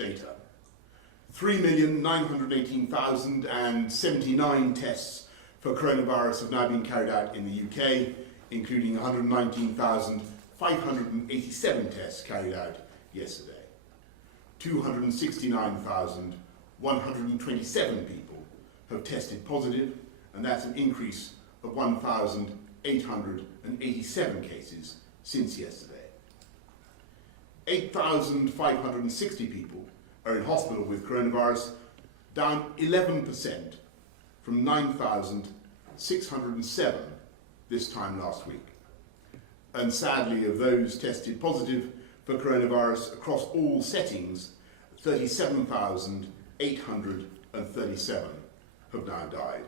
data. 3,918,079 tests for coronavirus have now been carried out in the UK, including 119,587 tests carried out yesterday. 269,127 people have tested positive, and that's an increase of 1,887 cases since yesterday. 8,560 people are in hospital with coronavirus, down 11% from 9,607 this time last week. And sadly, of those tested positive for coronavirus across all settings, 37,837 have now died.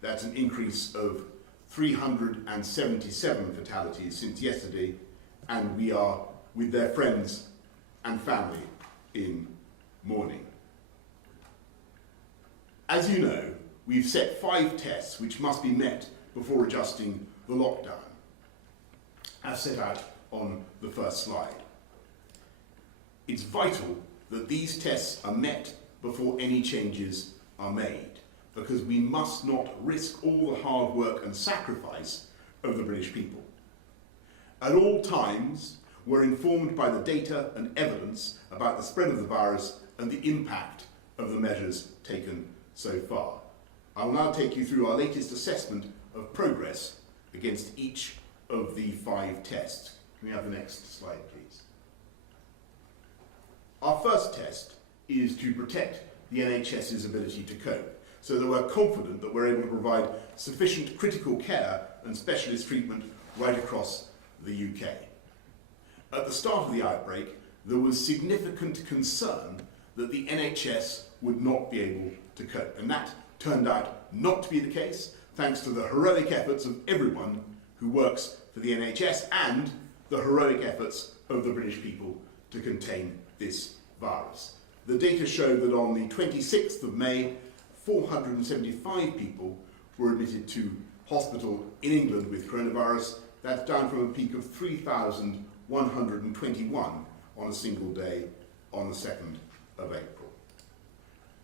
That's an increase of 377 fatalities since yesterday, and we are with their friends and family in mourning. As you know, we've set 5 tests which must be met before adjusting the lockdown, as set out on the first slide. It's vital that these tests are met before any changes are made, because we must not risk all the hard work and sacrifice of the British people. At all times, we're informed by the data and evidence about the spread of the virus and the impact of the measures taken so far. I will now take you through our latest assessment of progress against each of the 5 tests. Can we have the next slide, please? Our first test is to protect the NHS's ability to cope, so that we're confident that we're able to provide sufficient critical care and specialist treatment right across the UK. At the start of the outbreak, there was significant concern that the NHS would not be able to cope, and that turned out not to be the case, thanks to the heroic efforts of everyone who works for the NHS and the heroic efforts of the British people to contain this virus. The data show that on the 26th of May, 475 people were admitted to hospital in England with coronavirus. That's down from a peak of 3,121 on a single day on the 2nd of April.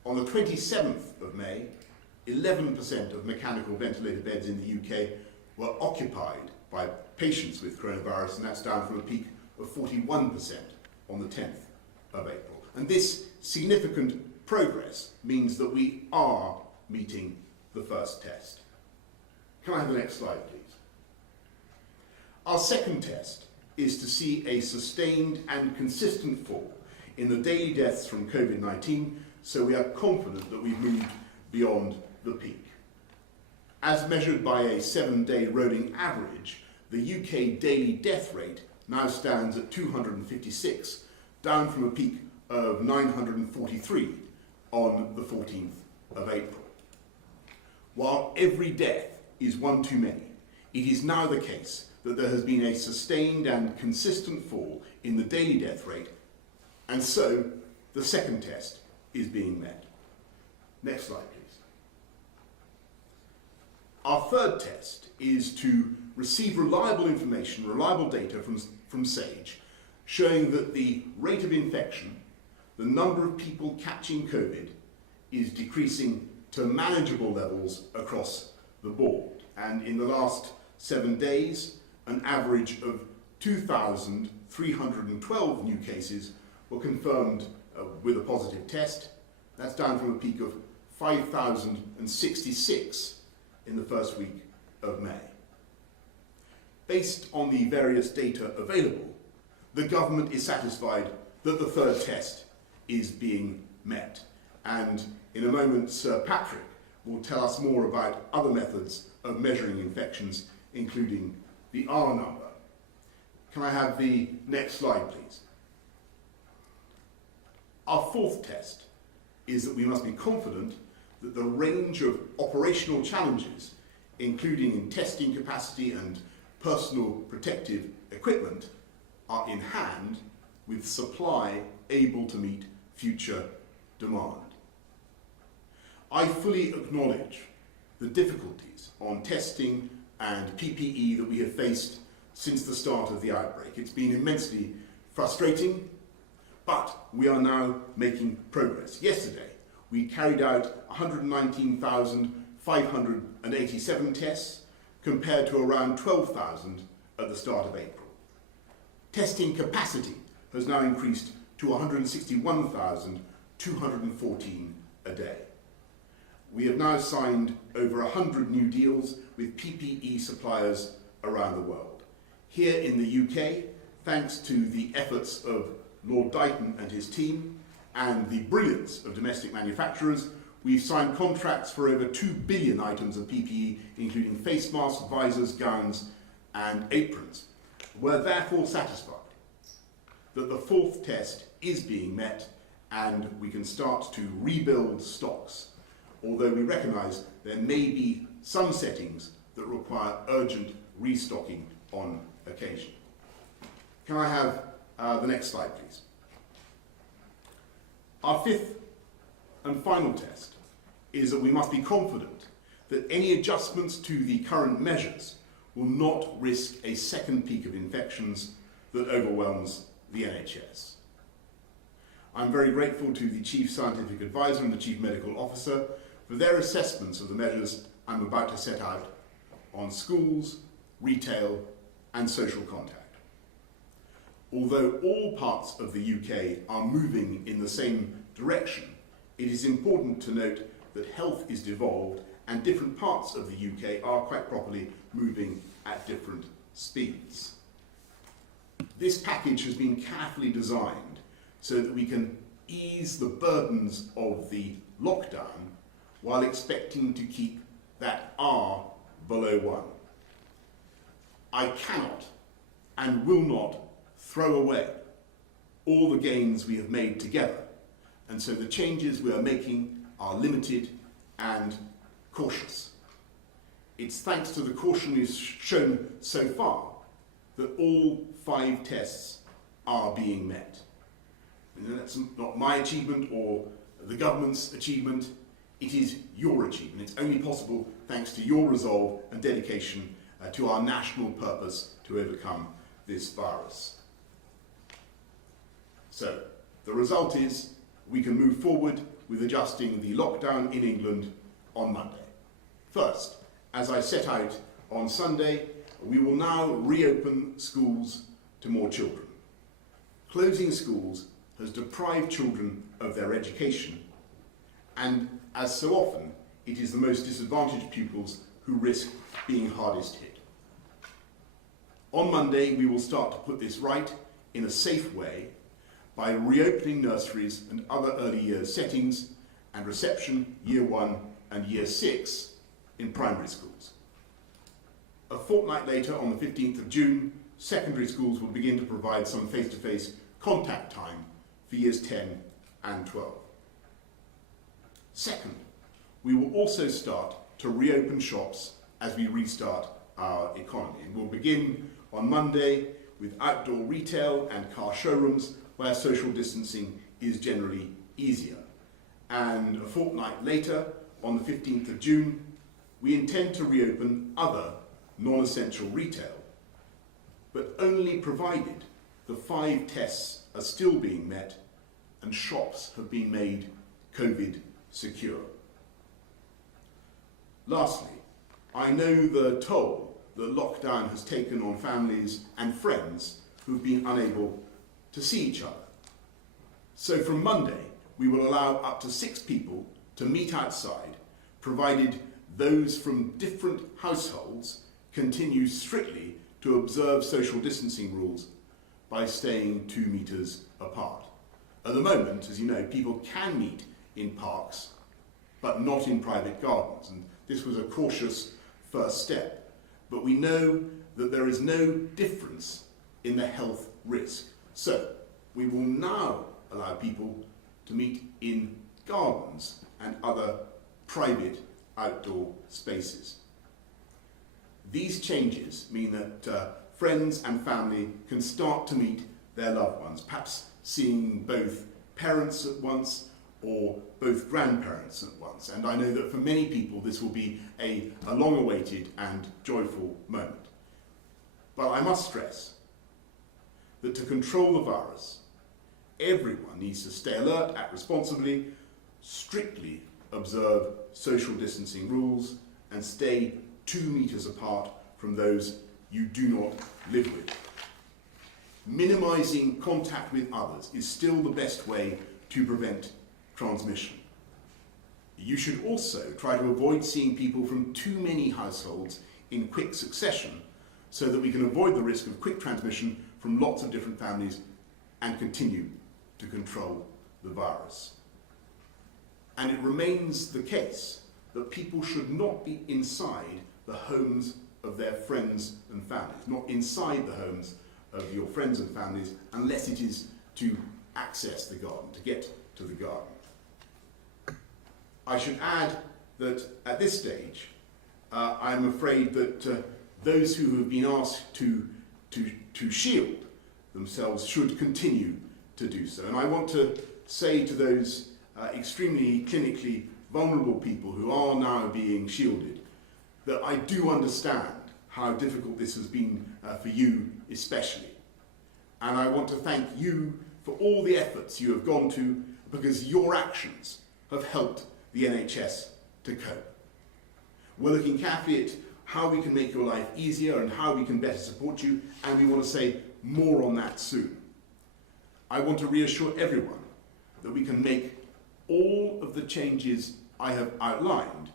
On the 27th of May, 11% of mechanical ventilator beds in the UK were occupied by patients with coronavirus, and that's down from a peak of 41% on the 10th of April. And this significant progress means that we are meeting the first test. Can I have the next slide, please? Our second test is to see a sustained and consistent fall in the daily deaths from COVID-19, so we are confident that we've moved beyond the peak. As measured by a 7-day rolling average, the UK daily death rate now stands at 256, down from a peak of 943 on the 14th of April. While every death is one too many, it is now the case that there has been a sustained and consistent fall in the daily death rate, and so the second test is being met. Next slide, please. Our third test is to receive reliable information, reliable data from SAGE, showing that the rate of infection, the number of people catching COVID, is decreasing to manageable levels across the board. And in the last 7 days, an average of 2,312 new cases were confirmed with a positive test. That's down from a peak of 5,066 in the first week of May. Based on the various data available, the government is satisfied that the third test is being met. And in a moment, Sir Patrick will tell us more about other methods of measuring infections, including the R number. Can I have the next slide, please? Our fourth test is that we must be confident that the range of operational challenges, including in testing capacity and personal protective equipment, are in hand, with supply able to meet future demand. I fully acknowledge the difficulties on testing and PPE that we have faced since the start of the outbreak. It's been immensely frustrating, But we are now making progress. Yesterday, we carried out 119,587 tests, compared to around 12,000 at the start of April. Testing capacity has now increased to 161,214 a day. We have now signed over 100 new deals with PPE suppliers around the world. Here in the UK, thanks to the efforts of Lord Dighton and his team and the brilliance of domestic manufacturers, we've signed contracts for over 2 billion items of PPE, including face masks, visors, gowns and aprons. We're therefore satisfied that the fourth test is being met and we can start to rebuild stocks, although we recognise there may be some settings that require urgent restocking on occasion. Can I have the next slide, please? Our fifth and final test is that we must be confident that any adjustments to the current measures will not risk a second peak of infections that overwhelms the NHS. I'm very grateful to the Chief Scientific Advisor and the Chief Medical Officer for their assessments of the measures I'm about to set out on schools, retail and social contact. Although all parts of the UK are moving in the same direction, it is important to note that health is devolved and different parts of the UK are quite properly moving at different speeds. This package has been carefully designed so that we can ease the burdens of the lockdown while expecting to keep that R below 1. I cannot and will not throw away all the gains we have made together, and so the changes we are making are limited and cautious. It's thanks to the caution we've shown so far that all 5 tests are being met. And that's not my achievement or the government's achievement, it is your achievement. It's only possible thanks to your resolve and dedication to our national purpose to overcome this virus. So, the result is we can move forward with adjusting the lockdown in England on Monday. First, as I set out on Sunday, we will now reopen schools to more children. Closing schools has deprived children of their education, and as so often, it is the most disadvantaged pupils who risk being hardest hit. On Monday, we will start to put this right in a safe way by reopening nurseries and other early years settings and reception year 1 and year 6 in primary schools. A fortnight later, on the 15th of June, secondary schools will begin to provide some face-to-face contact time for years 10 and 12. Second, we will also start to reopen shops as we restart our economy. And we'll begin on Monday with outdoor retail and car showrooms where social distancing is generally easier. And a fortnight later, on the 15th of June, we intend to reopen other non-essential retail, but only provided the 5 tests are still being met and shops have been made COVID secure. Lastly, I know the toll that lockdown has taken on families and friends who've been unable to see each other. So from Monday, we will allow up to 6 people to meet outside, provided those from different households continue strictly to observe social distancing rules by staying 2 meters apart. At the moment, as you know, people can meet in parks, but not in private gardens, and this was a cautious first step. But we know that there is no difference in the health risk. So, we will now allow people to meet in gardens and other private outdoor spaces. These changes mean that friends and family can start to meet their loved ones, perhaps seeing both parents at once or both grandparents at once. And I know that for many people this will be a long-awaited and joyful moment. But I must stress that to control the virus everyone needs to stay alert, act responsibly, strictly observe social distancing rules, and stay 2 meters apart from those you do not live with. Minimizing contact with others is still the best way to prevent transmission. You should also try to avoid seeing people from too many households in quick succession so that we can avoid the risk of quick transmission from lots of different families and continue to control the virus. And it remains the case that people should not be inside the homes of their friends and families, not inside the homes of your friends and families, unless it is to access the garden, to get to the garden. I should add that at this stage, I'm afraid that those who have been asked to shield themselves should continue to do so. And I want to say to those extremely clinically vulnerable people who are now being shielded that I do understand how difficult this has been for you especially. And I want to thank you for all the efforts you have gone to, because your actions have helped the NHS to cope. We're looking carefully at how we can make your life easier and how we can better support you, and we want to say more on that soon. I want to reassure everyone that we can make all of the changes I have outlined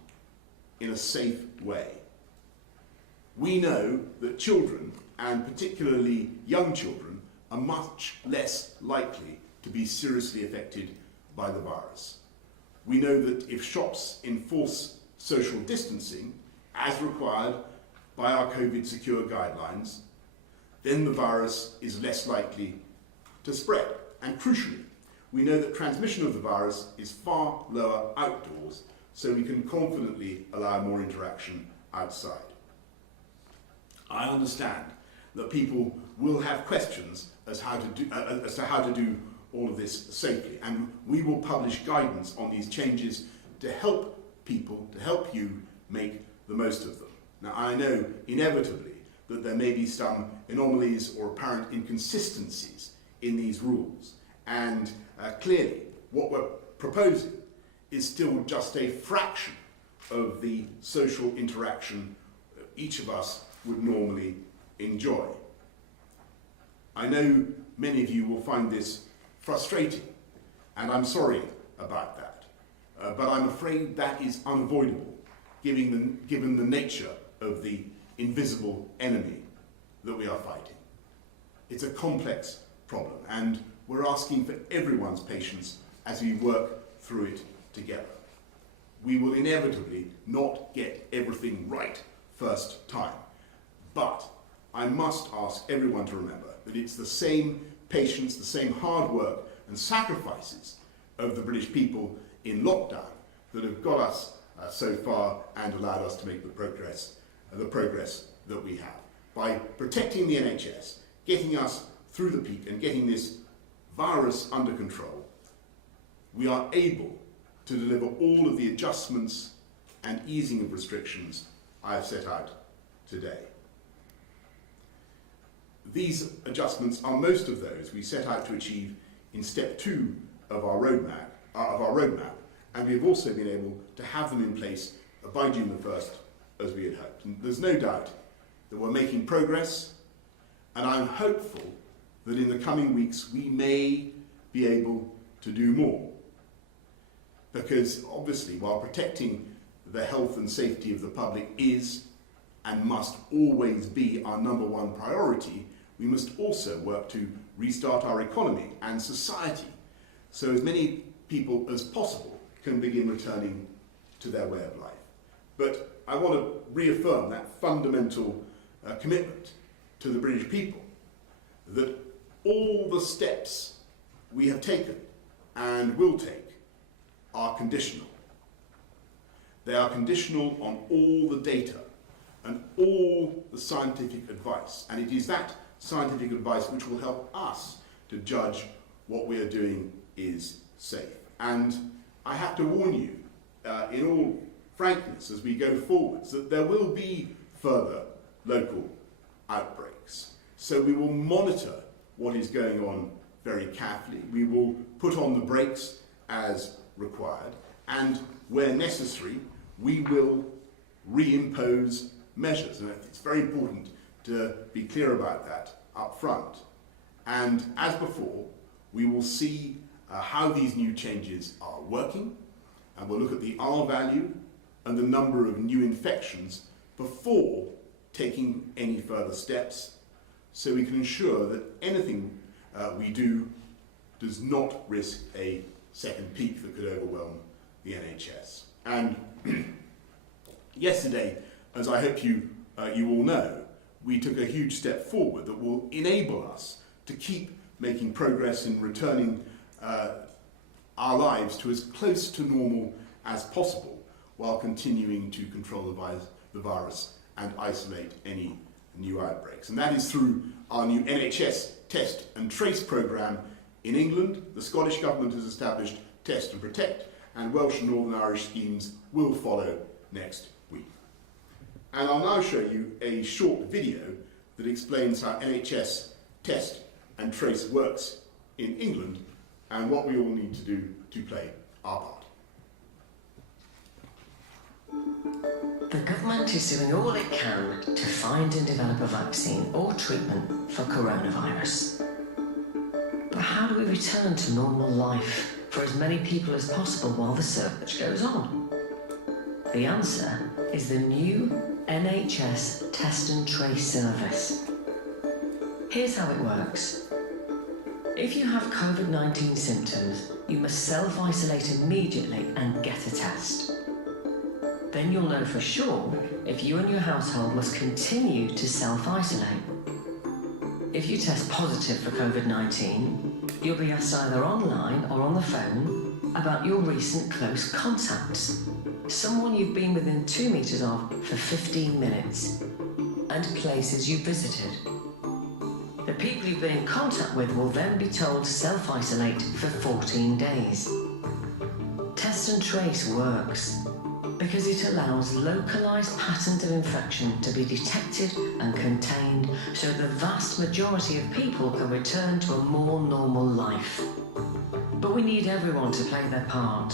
in a safe way. We know that children, and particularly young children, are much less likely to be seriously affected by the virus. We know that if shops enforce social distancing, as required by our COVID secure guidelines, then the virus is less likely to spread. And crucially, we know that transmission of the virus is far lower outdoors, so we can confidently allow more interaction outside. I understand that people will have questions as to how to do all of this safely, and we will publish guidance on these changes to help people, to help you make the most of them. Now, I know inevitably that there may be some anomalies or apparent inconsistencies in these rules, and clearly what we're proposing is still just a fraction of the social interaction each of us would normally enjoy. I know many of you will find this frustrating, and I'm sorry about that, but I'm afraid that is unavoidable given the nature of the invisible enemy that we are fighting. It's a complex problem, and we're asking for everyone's patience as we work through it together. We will inevitably not get everything right first time, but I must ask everyone to remember that it's the same patience, the same hard work and sacrifices of the British people in lockdown that have got us so far and allowed us to make the progress that we have. By protecting the NHS, getting us through the peak and getting this virus under control, we are able to deliver all of the adjustments and easing of restrictions I have set out today. These adjustments are most of those we set out to achieve in step 2 of our roadmap, and we have also been able to have them in place by June the 1st, as we had hoped. And there's no doubt that we're making progress, and I'm hopeful that in the coming weeks we may be able to do more. Because obviously, while protecting the health and safety of the public is and must always be our #1 priority, we must also work to restart our economy and society so as many people as possible can begin returning to their way of life. But I want to reaffirm that fundamental commitment to the British people that all the steps we have taken and will take are conditional. They are conditional on all the data and all the scientific advice, and it is that scientific advice which will help us to judge what we are doing is safe. And I have to warn you, in all frankness, as we go forwards, that there will be further local outbreaks. So we will monitor what is going on very carefully. We will put on the brakes as required, and where necessary, we will reimpose measures. And it's very important to be clear about that up front. And as before, we will see how these new changes are working, and we'll look at the R value and the number of new infections before taking any further steps, so we can ensure that anything we do does not risk a second peak that could overwhelm the NHS. And yesterday, as I hope you all know, we took a huge step forward that will enable us to keep making progress in returning our lives to as close to normal as possible, while continuing to control the virus and isolate any new outbreaks. And that is through our new NHS Test and Trace programme in England. The Scottish Government has established Test and Protect, and Welsh and Northern Irish schemes will follow next week. And I'll now show you a short video that explains how NHS Test and Trace works in England and what we all need to do to play our part. The government is doing all it can to find and develop a vaccine or treatment for coronavirus. But how do we return to normal life for as many people as possible while the search goes on? The answer is the new NHS Test and Trace service. Here's how it works. If you have COVID-19 symptoms, you must self-isolate immediately and get a test. Then you'll know for sure if you and your household must continue to self-isolate. If you test positive for COVID-19, you'll be asked either online or on the phone about your recent close contacts, someone you've been within 2 meters of for 15 minutes, and places you visited. The people you've been in contact with will then be told to self-isolate for 14 days. Test and Trace works because it allows localised patterns of infection to be detected and contained, so the vast majority of people can return to a more normal life. But we need everyone to play their part.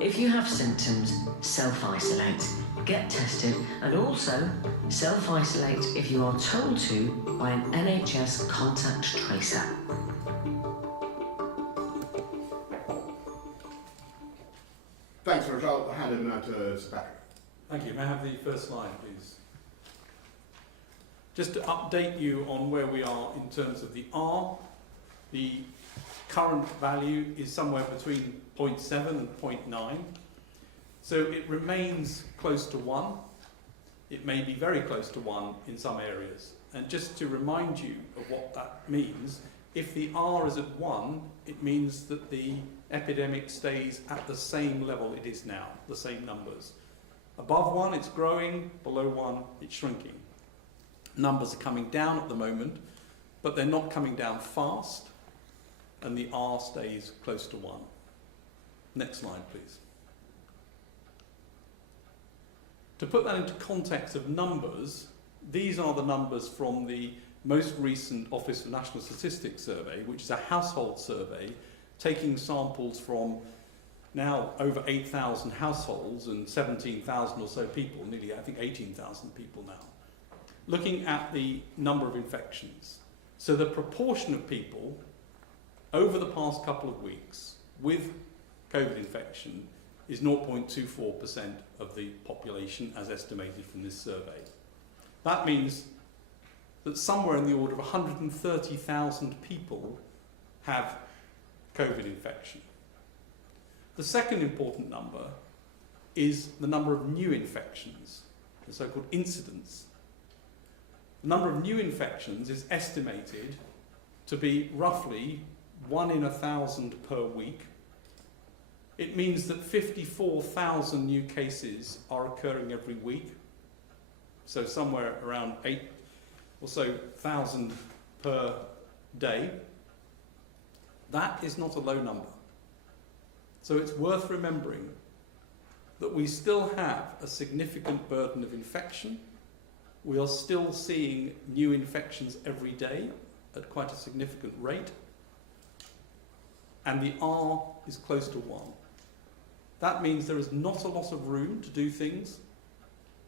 If you have symptoms, self-isolate, get tested, and also self-isolate if you are told to by an NHS contact tracer. Thanks, Rich. I'll hand over now to Sir Patrick. Thank you. May I have the first slide, please? Just to update you on where we are in terms of the R, the current value is somewhere between 0.7 and 0.9. So it remains close to 1. It may be very close to 1 in some areas. And just to remind you of what that means, if the R is at 1, it means that the epidemic stays at the same level it is now, the same numbers. Above 1, it's growing. Below 1, it's shrinking. Numbers are coming down at the moment, but they're not coming down fast, and the R stays close to 1. Next slide, please. To put that into context of numbers, these are the numbers from the most recent Office for National Statistics survey, which is a household survey taking samples from now over 8,000 households and 17,000 or so people, nearly I think 18,000 people now, looking at the number of infections. So the proportion of people over the past couple of weeks with COVID infection is 0.24% of the population as estimated from this survey. That means that somewhere in the order of 130,000 people have COVID infection. The second important number is the number of new infections, the so-called incidence. The number of new infections is estimated to be roughly 1 in 1,000 per week. It means that 54,000 new cases are occurring every week, so somewhere around 8 or so thousand per day. That is not a low number. So it's worth remembering that we still have a significant burden of infection. We are still seeing new infections every day at quite a significant rate. and the R is close to 1. That means there is not a lot of room to do things,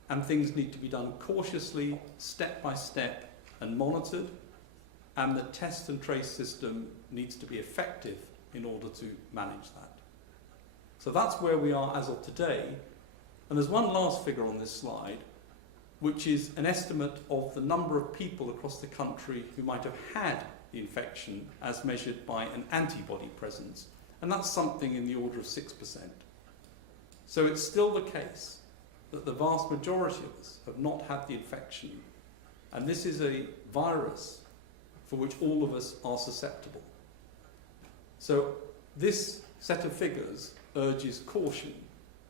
and things need to be done cautiously, step by step, and monitored, and the test and trace system needs to be effective in order to manage that. So that's where we are as of today. And there's one last figure on this slide, which is an estimate of the number of people across the country who might have had the infection as measured by an antibody presence. And that's something in the order of 6%. So it's still the case that the vast majority of us have not had the infection. And this is a virus for which all of us are susceptible. So this set of figures urges caution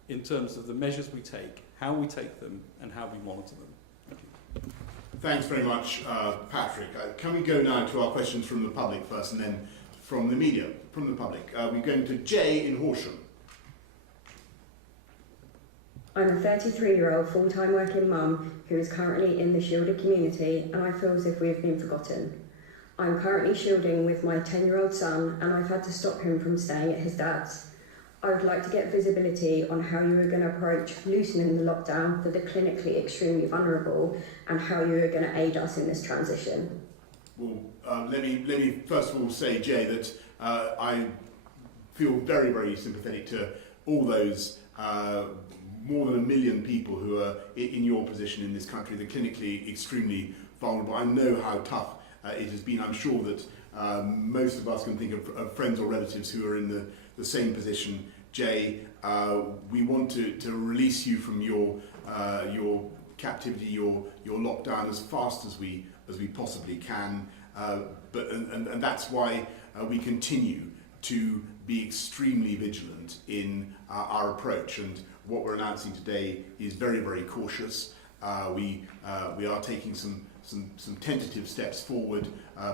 in terms of the measures we take, how we take them, and how we monitor them. Thank you. Thanks very much, Patrick. Can we go now to our questions from the public first, and then from the media? From the public, we're going to Jay in Horsham. I'm a 33-year-old full-time working mum who is currently in the shielded community, and I feel as if we have been forgotten. I'm currently shielding with my 10-year-old son, and I've had to stop him from staying at his dad's. I would like to get visibility on how you are going to approach loosening the lockdown for the clinically extremely vulnerable, and how you are going to aid us in this transition. Well, let me first of all say, Jay, that I feel very, very sympathetic to all those more than 1 million people who are in your position in this country, the clinically extremely vulnerable. I know how tough it has been. I'm sure that most of us can think of friends or relatives who are in the same position. Jay, we want to release you from your captivity, your lockdown as fast as we possibly can. And that's why we continue to be extremely vigilant in our approach. And what we're announcing today is very, very cautious. We are taking some tentative steps forward,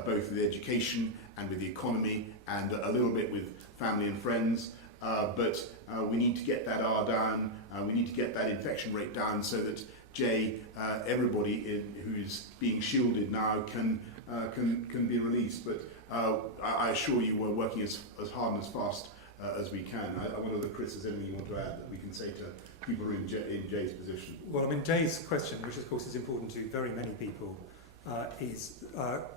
both with education and with the economy, and a little bit with family and friends. But we need to get that R down. We need to get that infection rate down, so that Jay, everybody who's being shielded now can be released. But I assure you, we're working as hard and as fast as we can. I wonder if Chris has anything you want to add that we can say to people who are in Jay's position. Well, I mean, Jay's question, which of course is important to very many people, is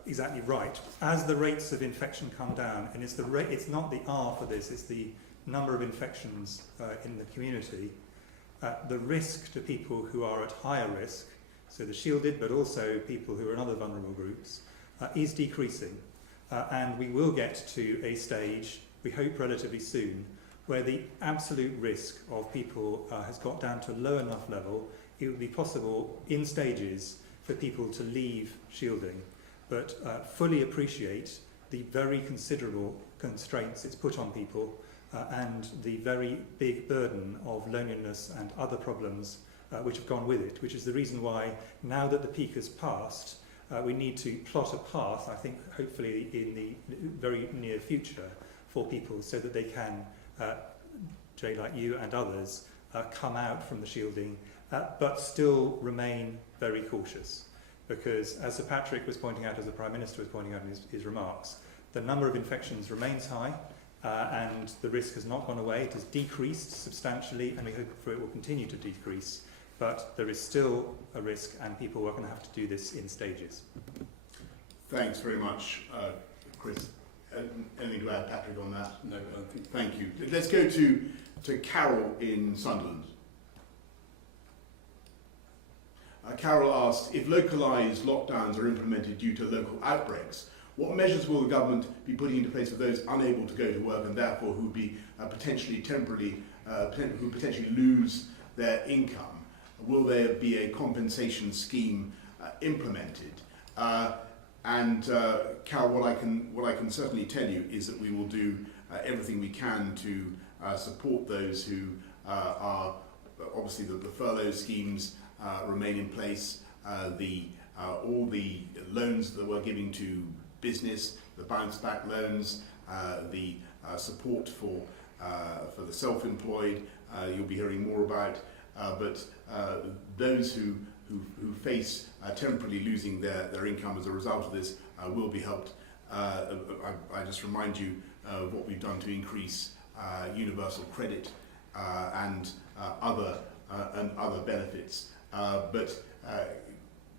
exactly right. As the rates of infection come down, and it's not the R for this, it's the number of infections in the community, the risk to people who are at higher risk, so the shielded, but also people who are in other vulnerable groups, is decreasing. And we will get to a stage, we hope relatively soon, where the absolute risk of people has got down to a low enough level, it would be possible in stages for people to leave shielding, but fully appreciate the very considerable constraints it's put on people and the very big burden of loneliness and other problems which have gone with it, which is the reason why, now that the peak has passed, we need to plot a path, I think, hopefully in the very near future, for people so that they can, Jay, like you and others, come out from the shielding, but still remain very cautious. Because, as Sir Patrick was pointing out, as the Prime Minister was pointing out in his remarks, the number of infections remains high, and the risk has not gone away. It has decreased substantially, and we hope for it will continue to decrease. But there is still a risk, and people are going to have to do this in stages. Thanks very much, Chris. Anything to add, Patrick, on that? No, I don't think. Thank you. Let's go to Carol in Sunderland. Carol asked, if localised lockdowns are implemented due to local outbreaks, what measures will the government be putting into place for those unable to go to work and therefore who would be potentially lose their income? Will there be a compensation scheme implemented? Carol, what I can certainly tell you is that we will do everything we can to support those who are obviously the furlough schemes remain in place. All the loans that we're giving to business, the bounce back loans, the support for the self-employed, you'll be hearing more about. But those who face temporarily losing their income as a result of this will be helped. I just remind you what we've done to increase universal credit and other benefits. But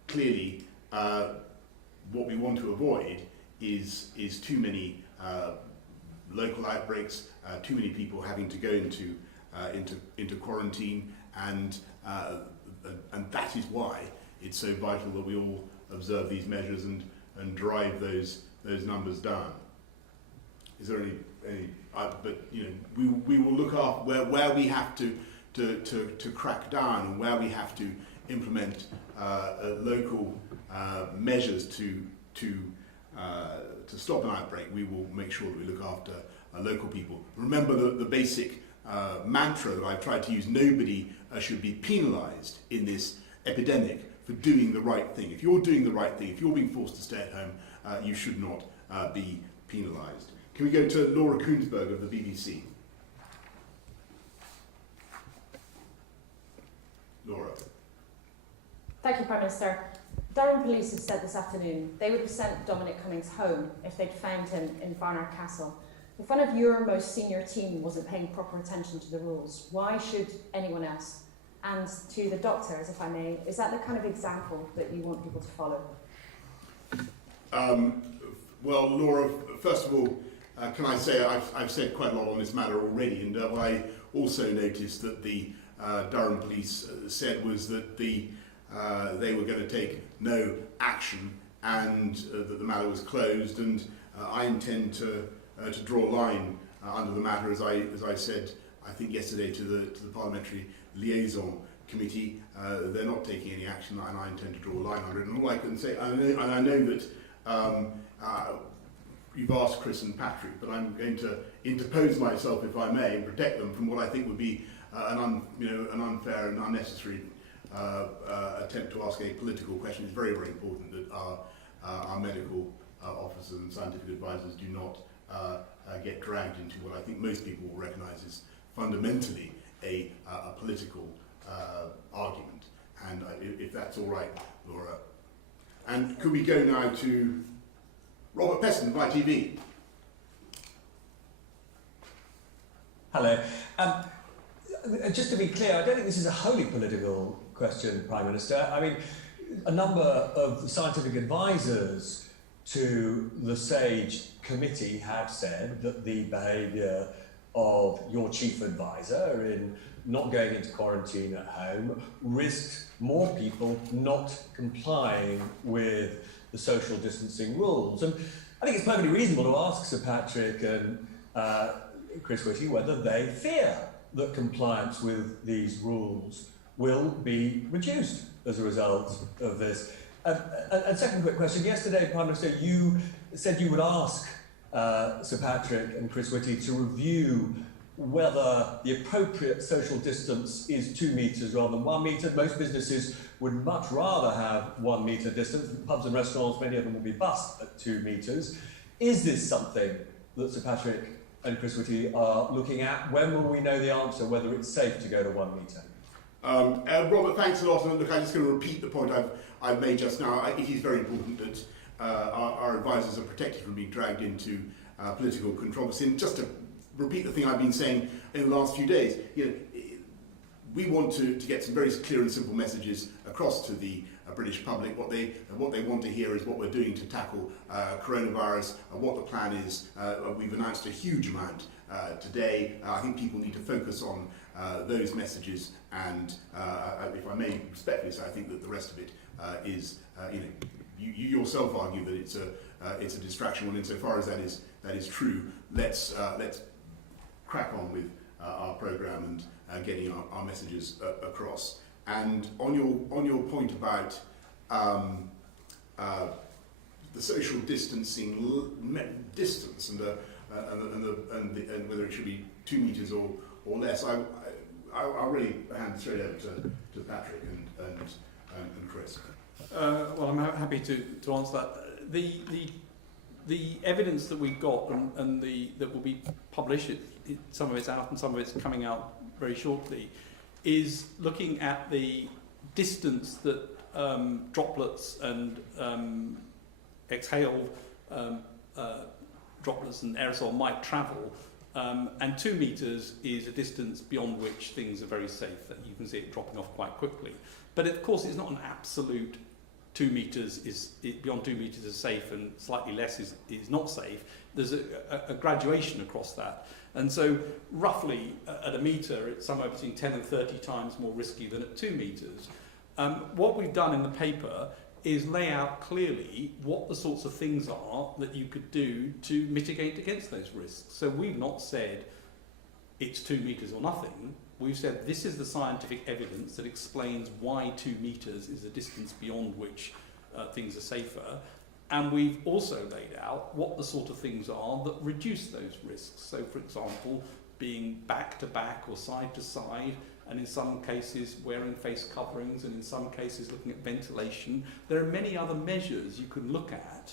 clearly, what we want to avoid is too many local outbreaks, too many people having to go into quarantine, and that is why it's so vital that we all observe these measures and drive those numbers down. Is there any but you know, we will look after where we have to crack down, and where we have to implement local measures to stop an outbreak. We will make sure that we look after local people. Remember the basic mantra that I've tried to use: nobody should be penalised in this epidemic for doing the right thing. If you're doing the right thing, if you're being forced to stay at home, you should not be penalised. Can we go to Laura Koonsberg of the BBC? Laura. Thank you, Prime Minister. Durham Police have said this afternoon they would have sent Dominic Cummings home if they'd found him in Barnard Castle. If one of your most senior team wasn't paying proper attention to the rules, why should anyone else? And to the doctors, if I may, is that the kind of example that you want people to follow? Well, Laura, first of all, can I say I've said quite a lot on this matter already, and what I also noticed that the Durham Police said was that they were going to take no action, and that the matter was closed, and I intend to draw a line under the matter, as I said, I think yesterday to the Parliamentary Liaison Committee. They're not taking any action, and I intend to draw a line under it. And all I can say, and I know that you've asked Chris and Patrick, but I'm going to interpose myself, if I may, and protect them from what I think would be an unfair and unnecessary attempt to ask a political question. It's very, very important that our medical officers and scientific advisors do not get dragged into what I think most people will recognise is fundamentally a political argument. And if that's all right, Laura. And could we go now to Robert Peston of ITV? Hello. Just to be clear, I don't think this is a wholly political question, Prime Minister. I mean, a number of scientific advisors to the SAGE committee have said that the behaviour of your chief advisor in not going into quarantine at home risks more people not complying with the social distancing rules. And I think it's perfectly reasonable to ask Sir Patrick and Chris Whitty whether they fear that compliance with these rules will be reduced as a result of this. And second quick question. Yesterday, Prime Minister, you said you would ask Sir Patrick and Chris Whitty to review whether the appropriate social distance is 2 metres rather than 1 metre. Most businesses would much rather have 1 metre distance. Pubs and restaurants, many of them will be bussed at 2 metres. Is this something that Sir Patrick and Chris Whitty are looking at? When will we know the answer, whether it's safe to go to 1 metre? Robert, thanks a lot. And look, I'm just going to repeat the point I've made just now. It is very important that our advisors are protected from being dragged into political controversy. And just to repeat the thing I've been saying in the last few days, we want to get some very clear and simple messages across to the British public. What they want to hear is what we're doing to tackle coronavirus, what the plan is. We've announced a huge amount today. I think people need to focus on those messages, and if I may respectfully say, I think that the rest of it is, you yourself argue that it's a distraction. Well, insofar as that is true, let's crack on with our programme and getting our messages across. And on your point about the social distancing distance and whether it should be 2 metres or less, I'll really hand straight over to Patrick and Chris. Well, I'm happy to answer that. The evidence that we've got and that will be published, some of it's out and some of it's coming out very shortly, is looking at the distance that droplets and exhaled droplets and aerosol might travel, and 2 metres is a distance beyond which things are very safe, that you can see it dropping off quite quickly. But of course it's not an absolute 2 metres beyond 2 metres is safe and slightly less is not safe. There's a graduation across that. And so roughly at a metre it's somewhere between 10 and 30 times more risky than at 2 metres. What we've done in the paper is lay out clearly what the sorts of things are that you could do to mitigate against those risks. So we've not said it's 2 metres or nothing. We've said this is the scientific evidence that explains why 2 metres is a distance beyond which things are safer. And we've also laid out what the sort of things are that reduce those risks. So, for example, being back to back or side to side, and in some cases wearing face coverings, and in some cases looking at ventilation. There are many other measures you can look at.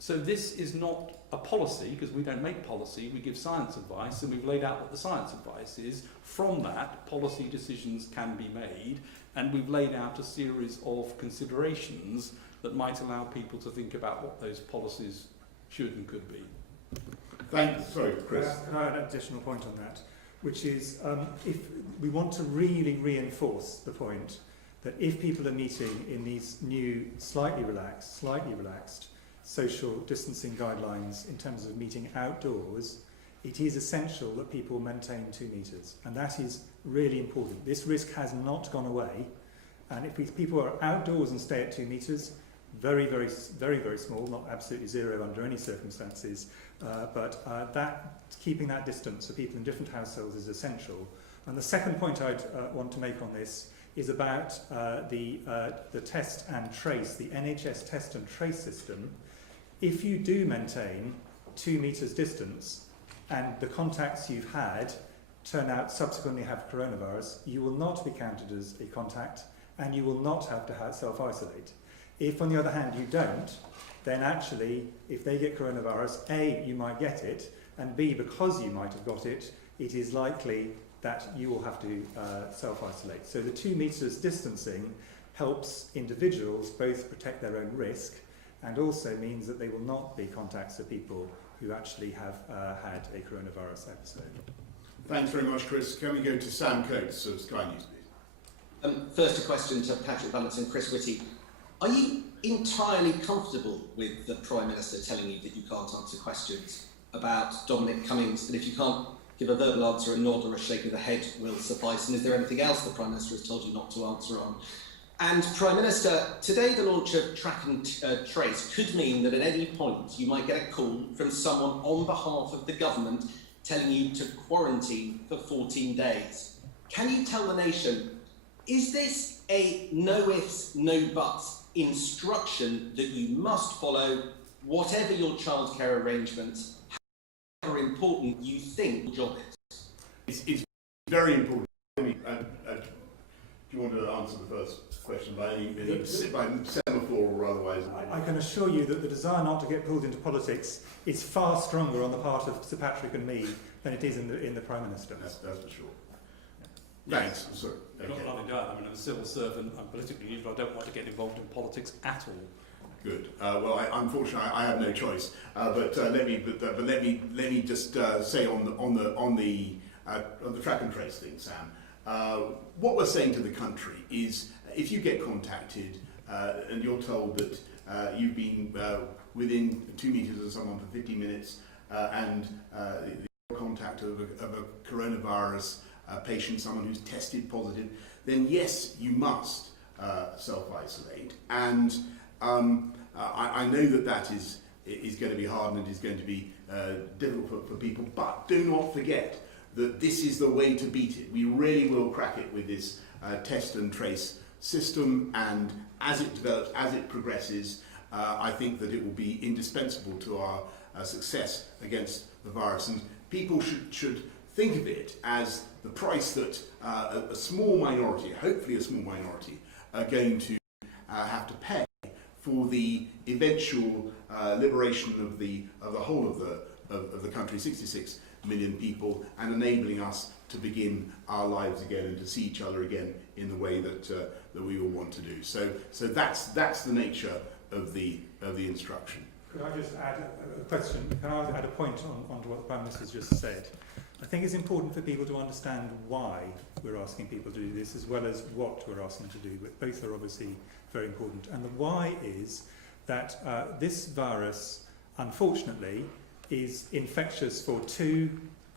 So this is not a policy, because we don't make policy, we give science advice, and we've laid out what the science advice is. From that, policy decisions can be made, and we've laid out a series of considerations that might allow people to think about what those policies should and could be. Thanks. Sorry, Chris. Can I add an additional point on that? Which is, if we want to really reinforce the point that if people are meeting in these new, slightly relaxed social distancing guidelines in terms of meeting outdoors, it is essential that people maintain 2 metres. And that is really important. This risk has not gone away. And if people are outdoors and stay at 2 metres, very, very small, not absolutely zero under any circumstances, but keeping that distance for people in different households is essential. And the second point I'd want to make on this is about the test and trace, the NHS test and trace system. If you do maintain 2 metres distance and the contacts you've had turn out subsequently have coronavirus, you will not be counted as a contact and you will not have to self-isolate. If, on the other hand, you don't, then actually, if they get coronavirus, A, you might get it, and B, because you might have got it, it is likely that you will have to self-isolate. So the 2 metres distancing helps individuals both protect their own risk and also means that they will not be contacts of people who actually have had a coronavirus episode. Thanks very much, Chris. Can we go to Sam Coates of Sky News, please? First, a question to Patrick Vallance and Chris Whitty. Are you entirely comfortable with the Prime Minister telling you that you can't answer questions about Dominic Cummings, and if you can't give a verbal answer, a nod or a shake of the head will suffice? And is there anything else the Prime Minister has told you not to answer on? And Prime Minister, today the launch of Track and Trace could mean that at any point you might get a call from someone on behalf of the government telling you to quarantine for 14 days. Can you tell the nation, is this a no ifs, no buts instruction that you must follow, whatever your childcare arrangements, however important you think your job is? It's very important. Do you want to answer the first question by semaphore or otherwise? I can assure you that the desire not to get pulled into politics is far stronger on the part of Sir Patrick and me than it is in the Prime Minister. That's for sure. Thanks. Sorry. Okay. Not nothing to add. I mean, I'm a civil servant, I'm politically neutral, I don't want to get involved in politics at all. Good. Well, unfortunately, I have no choice. But let me just say on the track and trace thing, Sam. What we're saying to the country is, if you get contacted and you're told that you've been within 2 metres of someone for 50 minutes and the contact of a coronavirus patient, someone who's tested positive, then yes, you must self-isolate. And I know that is going to be hard and it is going to be difficult for people, but do not forget that this is the way to beat it. We really will crack it with this test and trace system, and as it develops, as it progresses, I think that it will be indispensable to our success against the virus. And people should think of it as the price that a small minority, hopefully a small minority, are going to have to pay for the eventual liberation of the whole of the country, 66 million people, and enabling us to begin our lives again and to see each other again in the way that we all want to do. So that's the nature of the instruction. Could I just add a question? Can I add a point onto what the Prime Minister's just said? I think it's important for people to understand why we're asking people to do this as well as what we're asking to do, but both are obviously very important. And the why is that this virus, unfortunately, is infectious for 2,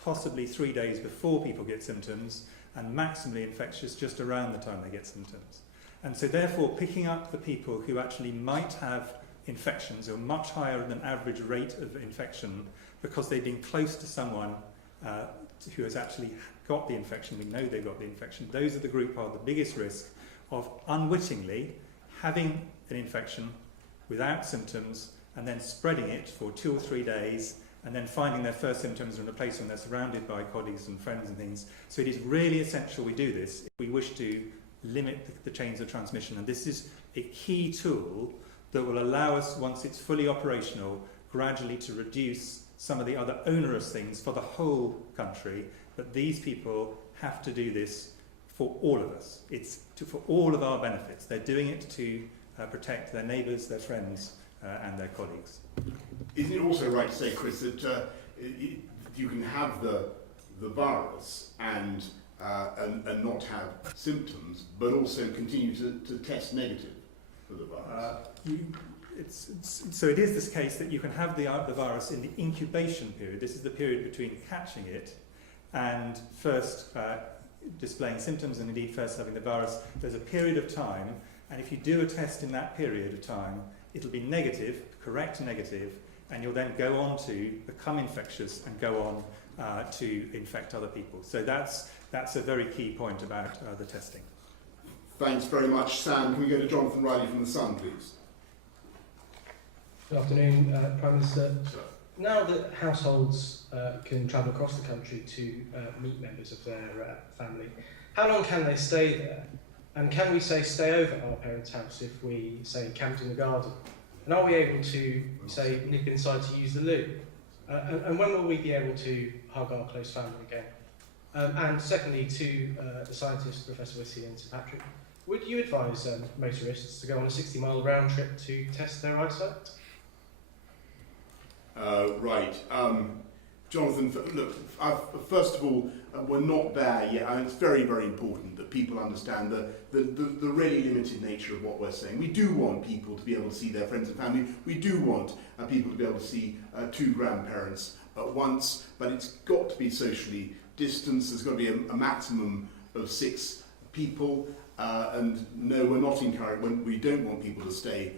possibly 3 days before people get symptoms, and maximally infectious just around the time they get symptoms. And so therefore picking up the people who actually might have infections or much higher than average rate of infection because they've been close to someone who has actually got the infection, we know they've got the infection, those are the group who are the biggest risk of unwittingly having an infection without symptoms and then spreading it for 2 or 3 days and then finding their first symptoms in a place when they're surrounded by colleagues and friends and things. So it is really essential we do this if we wish to limit the chains of transmission. And this is a key tool that will allow us, once it's fully operational, gradually to reduce some of the other onerous things for the whole country. But these people have to do this for all of us. It's for all of our benefits. They're doing it to protect their neighbours, their friends, and their colleagues. Isn't it also right to say, Chris, that you can have the virus and not have symptoms, but also continue to test negative for the virus? So it is this case that you can have the virus in the incubation period. This is the period between catching it and first displaying symptoms and indeed first having the virus. There's a period of time, and if you do a test in that period of time, it'll be negative, correct negative, and you'll then go on to become infectious and go on to infect other people. So that's a very key point about the testing. Thanks very much, Sam. Can we go to Jonathan Riley from The Sun, please? Good afternoon, Prime Minister. Now that households can travel across the country to meet members of their family, how long can they stay there? And can we say stay over at our parents' house if we, say, camped in the garden? And are we able to, say, nip inside to use the loo? And when will we be able to hug our close family again? And secondly, to the scientists, Professor Whitty and Sir Patrick, would you advise motorists to go on a 60-mile round trip to test their eyesight? Right. Jonathan, look, first of all, we're not there yet, and it's very, very important that people understand the really limited nature of what we're saying. We do want people to be able to see their friends and family. We do want people to be able to see 2 grandparents at once, but it's got to be socially distanced. There's got to be a maximum of 6 people, and no, we're not encouraging. We don't want people to stay